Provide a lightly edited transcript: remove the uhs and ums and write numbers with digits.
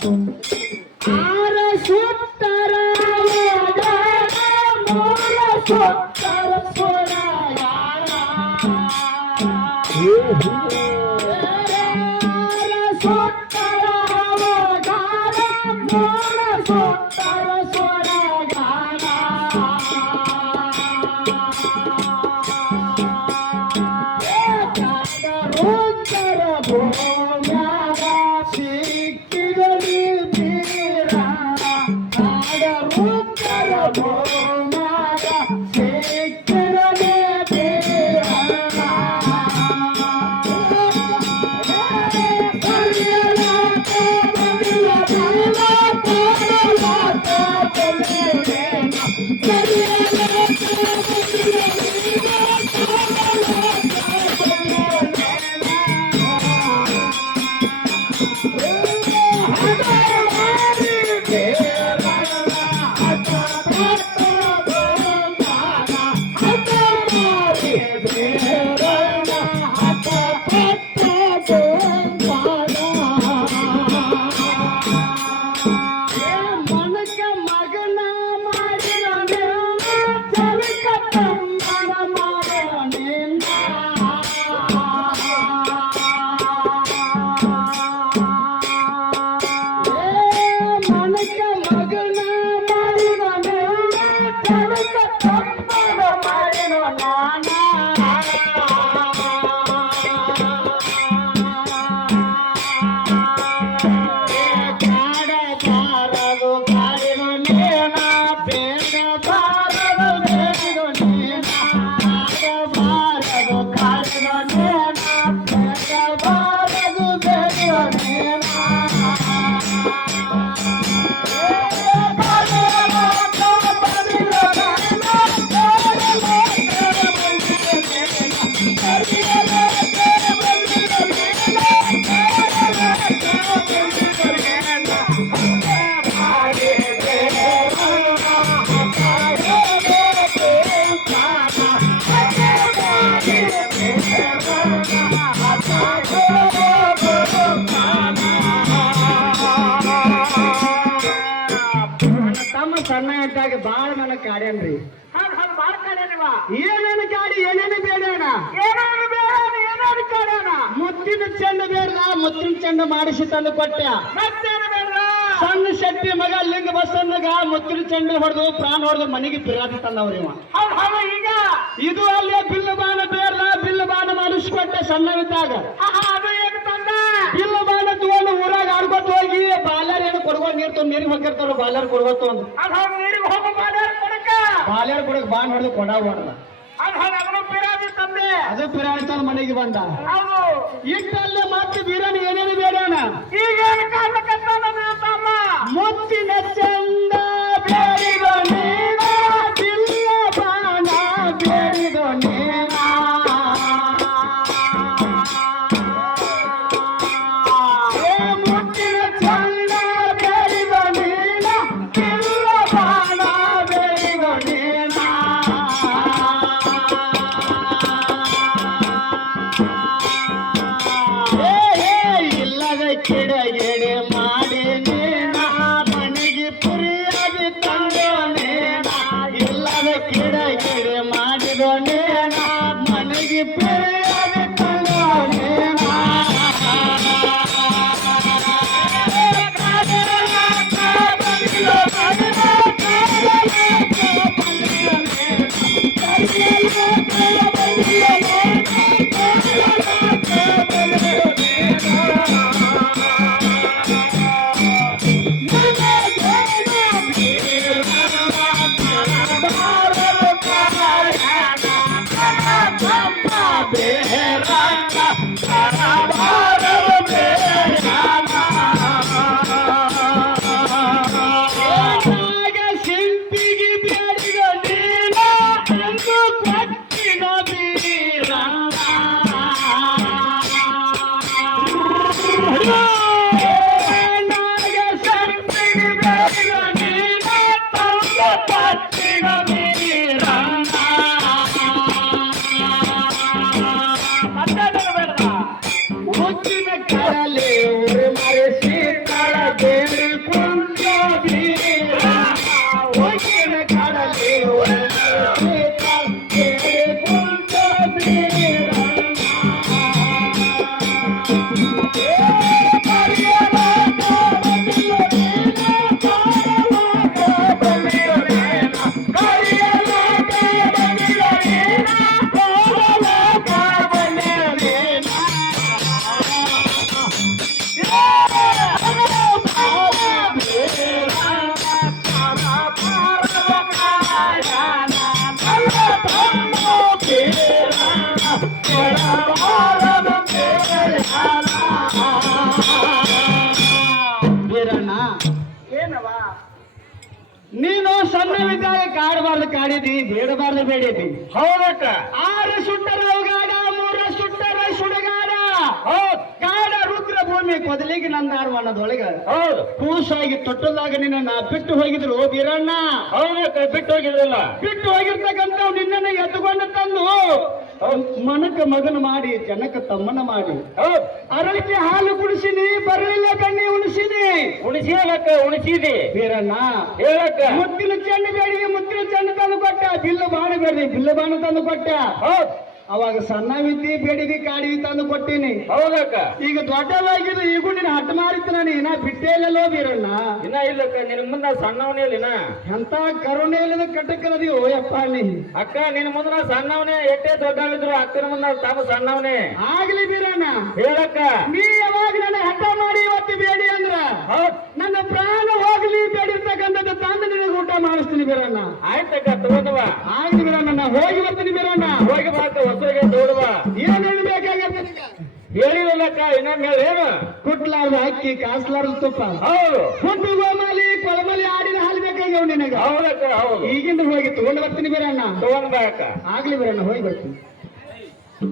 ಆರ ಸುತ್ತರ ಮೂರ ಸುತ್ತರ ಸೊರಗಾಳ ಸುತ್ತರ ಮೂರ ಸುತ್ತರ ಸೊರಗಾಳ ರುದ್ರ ಭೂಮ್ಯಾಗ ಸಿಕ್ಕಿರಲಿ ಬೀರ ರುದ್ರ ಭೂಮ್ಯಾಗ ಸಿಕ್ಕಿರಲಿ ಬೀರ ಸಣ್ಣ ಇದ್ದಾಗ ಬಾಳ ನನ್ನ ಕಾಡ್ಯಾನ್ರಿ ಬಾಳ ಕಾಡ್ಯಾನವ ಏನೇನು ಕಾಡಿ ಏನೇನು ಬೇಡಣ ಏನೇನು ಕಾಡ್ಯಾನ ಮುತ್ತಿನ ಚೆಂಡ ಬೇಡ ಮುತ್ತಿನ ಚೆಂಡ ಮಾಡಿಸಿ ತಂದು ಕೊಟ್ಟ ಮತ್ತೇನು ಬೇಡ ಸಣ್ಣ ಶೆಟ್ಟಿ ಮಗ ಲಿಂಗ ಬಸನ್ನಗ ಮುತ್ತಿನ ಚೆಂಡ ಹೊಡೆದು ಪ್ರಾಣ ಹೊಡೆದು ಮನೆಗೆ ಪಿರಾತಿ ತಂದವ್ರಿ ಈಗ ಇದು ಅಲ್ಲೇ ಬಿಲ್ಲು ಬಾಣ ಬೇಡ ಬಿಲ್ಲು ಬಾಣ ಮಾಡಿಸ್ಕೊಟ್ಟ ಸಣ್ಣವಿದ್ದಾಗ ಅದು ಏನು ತಂದ ಬಿಲ್ಲು ಬಾಣ ತಗೊಂಡು ಊರಾಗ ಆಡ್ಕೊತ ಹೋಗಿ ಬಾಲ್ಯಾರ ಏನು ಕೊಡ್ಕೊಂಡು ನೀರಿಗೆ ಹೋಗಿರ್ತಾರ ಬಾಲ್ಯಾರ ಕೊಡ್ಬೇಕು ಅಂತ ನೀರಿಗೆ ಹೋಗೋ ಬಾಲ್ಯಾರ ಕೊಡಕ್ ಬಾಣ ಹೊಡೆದು ಕೊಡ ಹೊಡೆದ ಅದು ಪಿರಾತಿ ತಂದ ಮನೆಗೆ ಬಂದ ಇಟ್ಟಲ್ಲೇ ಮತ್ತೆ ಬೀರನ್ ಏನೇನು ಬೇಡಣ ಈಗೇನು ಕಾಣ್ತಮ್ಮ ಮುತ್ತಿನ ಚಂದ ಬೇಡಿದೋ ನೀನ ಬಿಲ್ಲ ಬಾಣ ಬೇಡಿದೋ ನೀನ ಮುತ್ತಿನ ಚಂದ ಬೇಡಿದೋ ನೀನ ಬಿಲ್ಲ ಬಾಣ ಬೇಡಿದೋ ನೀನ ಇಲ್ಲದ ಕಿಡಗಿಡೆ ಮಾಡಿ ನೀನ ಮನೆಗೆ ಪುರಿಯಾಗಿ ತಂದೋ ನೇನ ಇಲ್ಲದ ಕಿಡಗಿಡೆ ಮಾಡಿದೋ ನೇನ ಮನೆಗೆ ಪುರಿಯಾಗಿ ತಂದೋ ನೇನ ಮುಚ್ಚಿನ ಕಡಲೆ ಮರೆಸಿ ತಳಗೆ ನೀನು ಸಣ್ಣವಿದ್ದಾಗ ಕಾಡಬಾರ್ದು ಕಾಡಿದಿ, ಬೇಡಬಾರ್ದು ಬೇಡಿದಿ. ಹೌದಕ್ಕ. 6 ಸುಟ್ಟರ ಗಾಡ, 3 ಸುಟ್ಟರ ಸುಡಗಾಡ. ಕಾಡ ರುದ್ರ ಭೂಮಿ ಕೊದಲಿಗೆ ನಂದಾರವನದೊಳಗ. ಹೌದು. ಕೂಸಾಗಿ ತೊಟ್ಟದಾಗ ನಿನ್ನ ಬಿಟ್ಟು ಹೋಗಿದ್ರು ಓ ಬೀರಣ್ಣ. ಹೌದಕ್ಕ, ಬಿಟ್ಟು ಹೋಗಿದ್ರಲ್ಲ. ಬಿಟ್ಟು ಹೋಗಿರ್ತಕ್ಕಂಥ ನಿನ್ನನ್ನು ಎತ್ತುಕೊಂಡು ತಂದು ಮನಕ ಮಗನ ಮಾಡಿ ಜನಕ ತಮ್ಮನ ಮಾಡಿ ಅರಳಿಕೆ ಹಾಲು ಕುಡಿಸಿನಿ, ಬರಲಿಲ್ಲ ಕಣ್ಣಿ ಉಣಿಸಿನಿ. ಉಣಿಸಿದಕ್ಕ, ಉಣಿಸಿದಿ ಬೀರಣ್ಣ ಹೇಳಕ್ಕ. ಮುತ್ತಿನ ಚೆಂಡು ಬೇಡಿಗೆ ಮುತ್ತಿನ ಚೆಂಡು ತಂದು ಕೊಟ್ಟ, ಬಿಲ್ಲು ಬಾಣ ಬೇಡಿ ಬಿಲ್ಲು ಬಾಣ ತಂದು ಕೊಟ್ಟ. ಅವಾಗ ಸಣ್ಣ ವಿದ್ಯೆ ಬೇಡಿಗೆ ಕಾಡಿಗೆ ತಂದು ಕೊಟ್ಟಿನಿ. ಹೌದಕ್ಕ. ಈಗ ದೊಡ್ಡವಾಗಿದ್ದು ಈಗೂ ನೀನು ಹಟ್ಟು ಮಾರಿತ ನೀನ ಬಿಟ್ಟೇ ಇಲ್ಲೋ ಬೀರಣ್ಣ. ಇನ್ನ ಇಲ್ಲಕ್ಕ, ನಿನ್ ಮುಂದ ಸಣ್ಣವನೇ ಇಲ್ಲಿನ. ಎಂತ ಕರುಣೆ ಇಲ್ಲದ ಕಟಕನದಿ ಓಯಪ್ಪ ನೀ. ಅಕ್ಕ ನಿನ್ ಮುಂದ ನಾ ಸಣ್ಣವನೇ, ಎಷ್ಟೇ ದೊಡ್ಡವಿದ್ರು ಅಕ್ಕನ ಮುಂದ ತಾವು ಸಣ್ಣವನೇ. ಆಗ್ಲಿ ಬೀರಣ್ಣ ಹೇಳಕ್ಕ. ನೀ ಯಾವಾಗ ನನ್ನ ಹಠ ಮಾಡಿ ಇವತ್ತು ಬೇಡಿ ಅಂದ್ರ ನನ್ನ ಪ್ರಾಣ ಹೋಗ್ಲಿ ಬೇಡಿರ್ತಕ್ಕಂಥದ್ದು ತಂದು ನಿನಗೆ ಊಟ ಮಾಡಿಸ್ತೀನಿ ಬೀರಣ್ಣ. ಆಯ್ತಕ್ಕ, ತಗೊಂಡವ. ಆಗ್ಲಿ ಬೀರಣ್ಣ, ನಾ ಹೋಗಿ ಬರ್ತೀನಿ ಬೀರಣ್ಣ. ಹೋಗಿ ಬಾಕ, ಹೊಸಗೆ ದೌಡವ. ಏನೇನು ಬೇಕಾಗತ್ತೆ ಹೇಳಿರಲ್ಲಕ್ಕ, ಇನ್ನೊಮ್ಮೆ ಹೇಳಿ. ಏನು ಕುಟ್ಲಾರ್ದು ಅಕ್ಕಿ, ಕಾಸ್ಲಾರ್ದು ತುಪ್ಪ, ಹೌದು. ಹುಟ್ಟು ಗೋಮಾಲಿ ಕೊಳಮಲಿ ಆಡಿನ ಹಾಲು ಬೇಕಾಗ್ಯವ ನಿನಗ. ಹೌದಕ್ಕ, ಹೌದು. ಈಗಿಂದ ಹೋಗಿ ತಗೊಂಡು ಬರ್ತೀನಿ ಬೀರಣ್ಣ. ತಗೊಂಡ್ ಬಾಕ. ಆಗ್ಲಿ ಬೀರಣ್ಣ, ಹೋಗಿ ಬರ್ತೀನಿ.